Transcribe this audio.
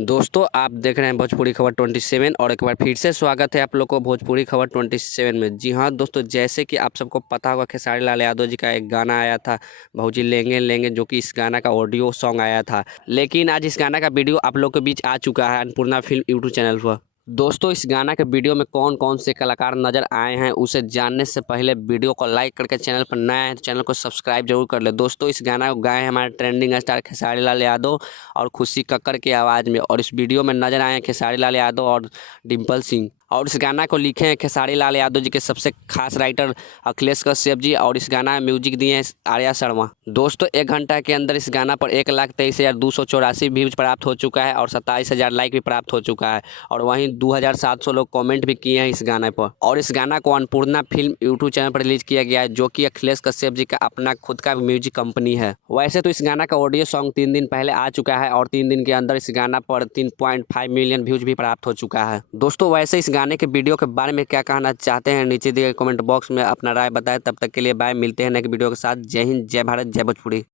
दोस्तों आप देख रहे हैं भोजपुरी खबर 27 और एक बार फिर से स्वागत है आप लोग को भोजपुरी खबर 27 में। जी हाँ दोस्तों, जैसे कि आप सबको पता होगा खेसारी लाल यादव जी का एक गाना आया था भौजी लेंगे लेंगे, जो कि इस गाना का ऑडियो सॉन्ग आया था। लेकिन आज इस गाना का वीडियो आप लोग के बीच आ चुका है अन्नपूर्णा फिल्म यूट्यूब चैनल पर। दोस्तों इस गाना के वीडियो में कौन कौन से कलाकार नजर आए हैं उसे जानने से पहले वीडियो को लाइक करके, चैनल पर नया है तो चैनल को सब्सक्राइब जरूर कर ले। दोस्तों इस गाना को गाए हैं हमारे ट्रेंडिंग स्टार खेसारी लाल यादव और खुशी कक्कड़ की आवाज़ में, और इस वीडियो में नजर आए हैं खेसारी लाल यादव और डिम्पल सिंह। और इस गाना को लिखे हैं खेसारी लाल यादव जी के सबसे खास राइटर अखिलेश कश्यप जी, और इस गाना में म्यूजिक दिए हैं आर्या शर्मा। दोस्तों 1 घंटा के अंदर इस गाना पर 1,23,284 व्यूज प्राप्त हो चुका है और 27,000 लाइक भी प्राप्त हो चुका है, और वहीं 2,700 लोग कमेंट भी किए हैं इस गाने पर। और इस गाना को अन्नपूर्णा फिल्म यूट्यूब चैनल पर रिलीज किया गया है, जो कि अखिलेश कश्यप जी का अपना खुद का म्यूजिक कंपनी है। वैसे तो इस गाना का ऑडियो सॉन्ग 3 दिन पहले आ चुका है और 3 दिन के अंदर इस गाना पर 3.5 मिलियन व्यूज भी प्राप्त हो चुका है। दोस्तों वैसे इस गाने के वीडियो के बारे में क्या कहना चाहते हैं नीचे दिए कमेंट बॉक्स में अपना राय बताएं। तब तक के लिए बाय, मिलते हैं नेक्स्ट वीडियो के साथ। जय हिंद, जय भारत, जय भोजपुरी।